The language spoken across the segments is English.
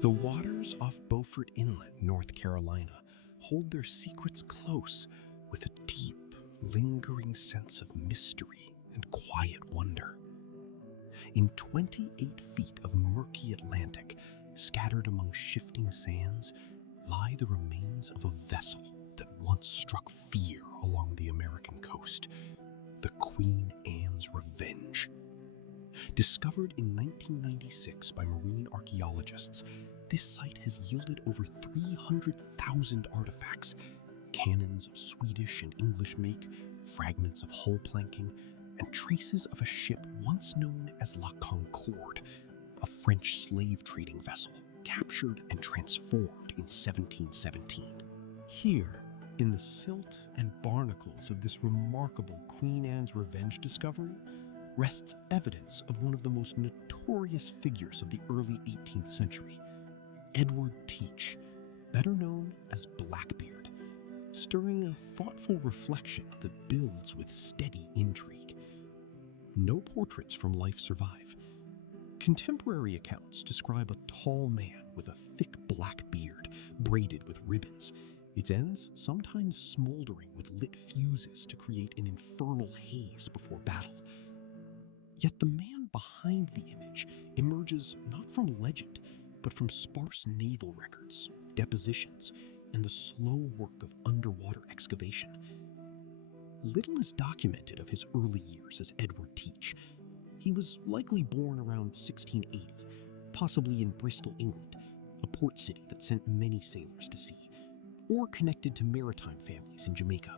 The waters off Beaufort Inlet, North Carolina, hold their secrets close with a deep, lingering sense of mystery and quiet wonder. In 28 feet of murky Atlantic, scattered among shifting sands, lie the remains of a vessel that once struck fear along the American coast, the Queen Anne's Revenge. Discovered in 1996 by marine archaeologists, this site has yielded over 300,000 artifacts, cannons of Swedish and English make, fragments of hull planking, and traces of a ship once known as La Concorde, a French slave trading vessel captured and transformed in 1717. Here, in the silt and barnacles of this remarkable Queen Anne's Revenge discovery, rests evidence of one of the most notorious figures of the early 18th century, Edward Teach, better known as Blackbeard, stirring a thoughtful reflection that builds with steady intrigue. No portraits from life survive. Contemporary accounts describe a tall man with a thick black beard braided with ribbons, its ends sometimes smoldering with lit fuses to create an infernal haze before battle. Yet the man behind the image emerges not from legend, but from sparse naval records, depositions, and the slow work of underwater excavation. Little is documented of his early years as Edward Teach. He was likely born around 1680, possibly in Bristol, England, a port city that sent many sailors to sea, or connected to maritime families in Jamaica.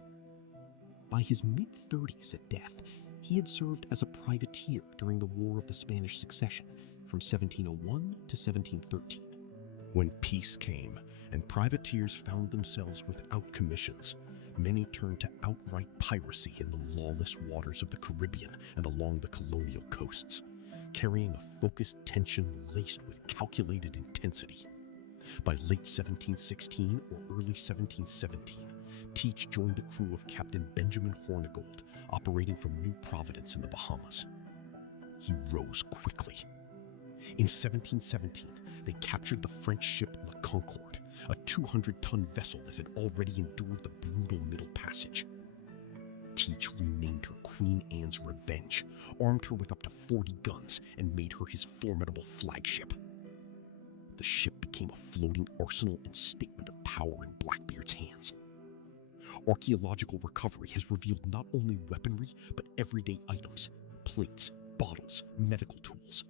By his mid-30s at death, he had served as a privateer during the War of the Spanish Succession from 1701 to 1713. When peace came and privateers found themselves without commissions, many turned to outright piracy in the lawless waters of the Caribbean and along the colonial coasts, carrying a focused tension laced with calculated intensity. By late 1716 or early 1717, Teach joined the crew of Captain Benjamin Hornigold, operating from New Providence in the Bahamas. He rose quickly. In 1717, they captured the French ship La Concorde, a 200-ton vessel that had already endured the brutal Middle Passage. Teach renamed her Queen Anne's Revenge, armed her with up to 40 guns, and made her his formidable flagship. The ship became a floating arsenal and statement of power in Blackbeard's hands. Archaeological recovery has revealed not only weaponry, but everyday items, plates, bottles, medical tools,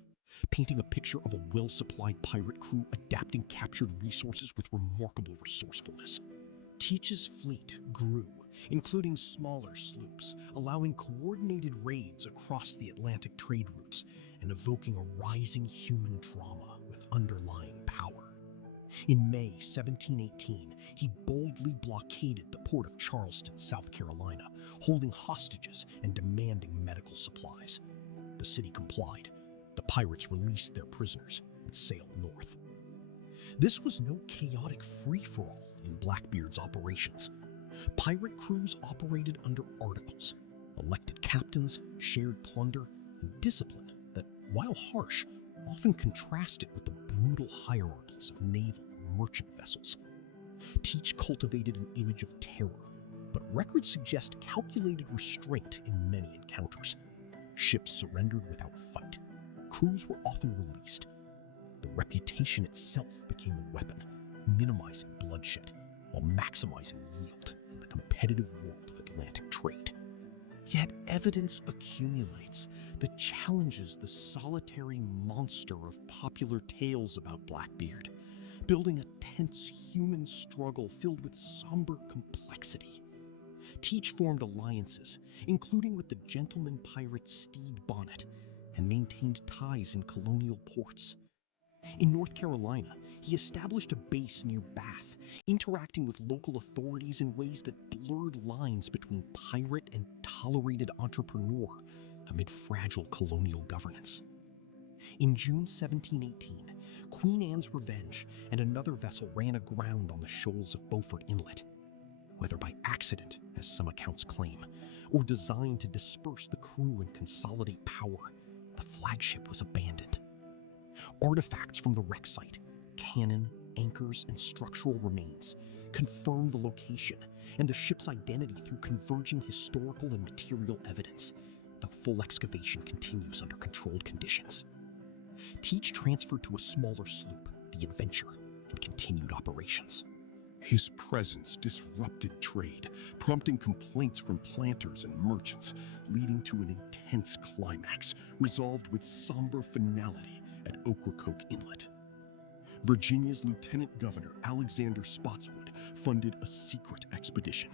painting a picture of a well-supplied pirate crew adapting captured resources with remarkable resourcefulness. Teach's fleet grew, including smaller sloops, allowing coordinated raids across the Atlantic trade routes and evoking a rising human drama with underlying power. In May 1718, he boldly blockaded the port of Charleston, South Carolina, holding hostages and demanding medical supplies. The city complied. The pirates released their prisoners and sailed north. This was no chaotic free-for-all in Blackbeard's operations. Pirate crews operated under articles, elected captains, shared plunder, and discipline that, while harsh, often contrasted with the brutal hierarchies of naval and merchant vessels. Teach cultivated an image of terror, but records suggest calculated restraint in many encounters. Ships surrendered without fight. Crews were often released. The reputation itself became a weapon, minimizing bloodshed while maximizing yield in the competitive world of Atlantic trade. Yet evidence accumulates that challenges the solitary monster of popular tales about Blackbeard, building a tense human struggle filled with somber complexity. Teach formed alliances, including with the gentleman pirate Stede Bonnet, and maintained ties in colonial ports. In North Carolina, he established a base near Bath, interacting with local authorities in ways that blurred lines between pirate and tolerated entrepreneur amid fragile colonial governance. In June 1718, Queen Anne's Revenge and another vessel ran aground on the shoals of Beaufort Inlet. Whether by accident, as some accounts claim, or designed to disperse the crew and consolidate power, the flagship was abandoned. Artifacts from the wreck site, Cannon, anchors, and structural remains confirm the location and the ship's identity through converging historical and material evidence, though full excavation continues under controlled conditions. Teach transferred to a smaller sloop, the Adventure, and continued operations. His presence disrupted trade, prompting complaints from planters and merchants, leading to an intense climax, resolved with somber finality at Ocracoke Inlet. Virginia's Lieutenant Governor Alexander Spotswood funded a secret expedition.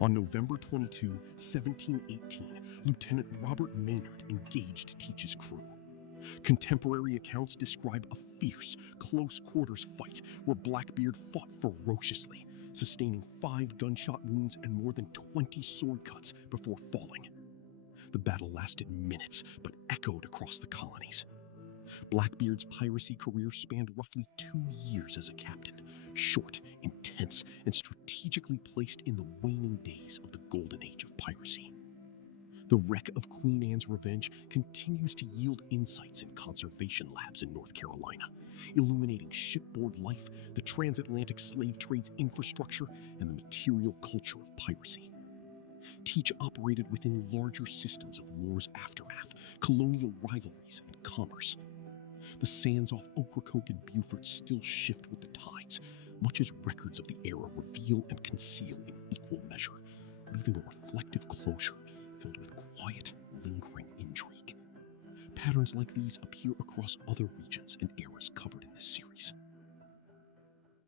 On November 22, 1718, Lieutenant Robert Maynard engaged Teach's crew. Contemporary accounts describe a fierce, close-quarters fight where Blackbeard fought ferociously, sustaining 5 gunshot wounds and more than 20 sword cuts before falling. The battle lasted minutes, but echoed across the colonies. Blackbeard's piracy career spanned roughly 2 years as a captain, short, intense, and strategically placed in the waning days of the Golden Age of Piracy. The wreck of Queen Anne's Revenge continues to yield insights in conservation labs in North Carolina, illuminating shipboard life, the transatlantic slave trade's infrastructure, and the material culture of piracy. Teach operated within larger systems of war's aftermath, colonial rivalries, and commerce. The sands off Ocracoke and Beaufort still shift with the tides, much as records of the era reveal and conceal in equal measure, leaving a reflective closure filled with quiet, lingering intrigue. Patterns like these appear across other regions and eras covered in this series.